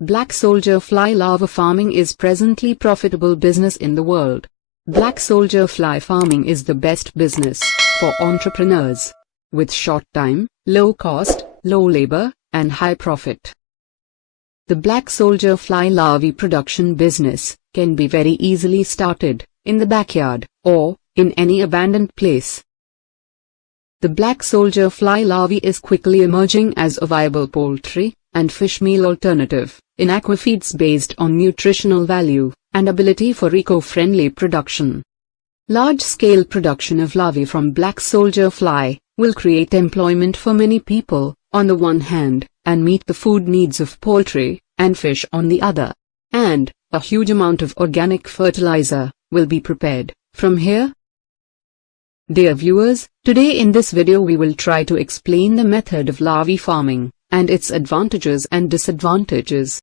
Black soldier fly larva farming is presently profitable business in the world. Black soldier fly farming is the best business for entrepreneurs with short time, low cost, low labor, and high profit. The black soldier fly larvae production business can be very easily started in the backyard or in any abandoned place. The black soldier fly larvae is quickly emerging as a viable poultry and fishmeal alternative in aquafeeds based on nutritional value and ability for eco-friendly production. Large-scale production of larvae from black soldier fly will create employment for many people on the one hand and meet the food needs of poultry and fish on the other. And a huge amount of organic fertilizer will be prepared from here. Dear viewers, today in this video we will try to explain the method of larvae farming and its advantages and disadvantages.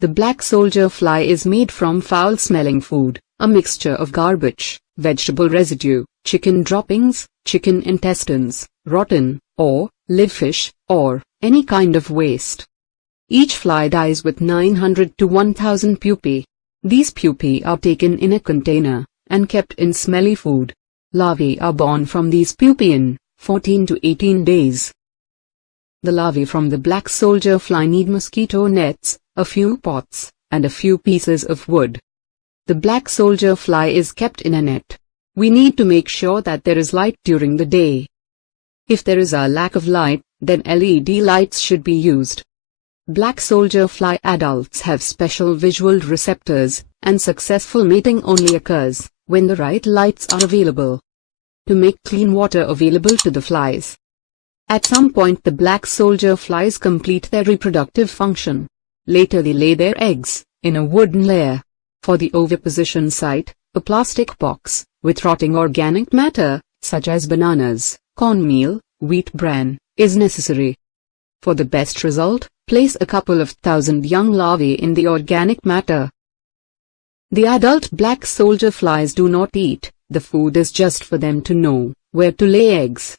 The black soldier fly is made from foul-smelling food, a mixture of garbage, vegetable residue, chicken droppings, chicken intestines, rotten or live fish, or any kind of waste. Each fly dies with 900 to 1000 pupae. These pupae are taken in a container and kept in smelly food. Larvae are born from these pupae in 14 to 18 days. The larvae from the black soldier fly need mosquito nets, a few pots, and a few pieces of wood. The black soldier fly is kept in a net. We need to make sure that there is light during the day. If there is a lack of light, then LED lights should be used. Black soldier fly adults have special visual receptors, and successful mating only occurs when the right lights are available. To make clean water available to the flies. At some point the black soldier flies complete their reproductive function. Later they lay their eggs in a wooden layer. For the oviposition site, a plastic box with rotting organic matter, such as bananas, cornmeal, wheat bran, is necessary. For the best result, place a couple of thousand young larvae in the organic matter. The adult black soldier flies do not eat, the food is just for them to know where to lay eggs.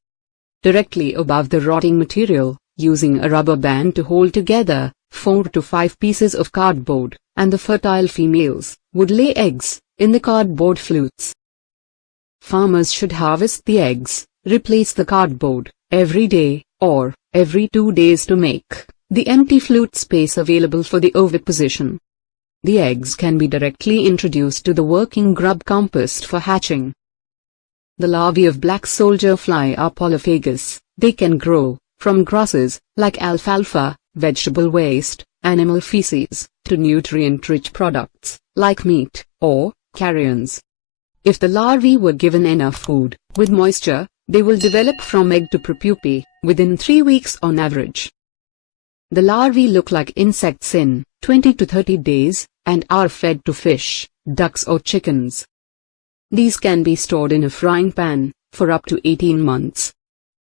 Directly above the rotting material, using a rubber band to hold together 4 to 5 pieces of cardboard, and the fertile females would lay eggs in the cardboard flutes. Farmers should harvest the eggs, replace the cardboard every day or every 2 days to make the empty flute space available for the oviposition. The eggs can be directly introduced to the working grub compost for hatching. The larvae of black soldier fly are polyphagous. They can grow from grasses like alfalfa, vegetable waste, animal feces, to nutrient-rich products like meat or carrions. If the larvae were given enough food with moisture, they will develop from egg to pupae within 3 weeks on average. The larvae look like insects in 20 to 30 days and are fed to fish, ducks or chickens. These can be stored in a frying pan for up to 18 months.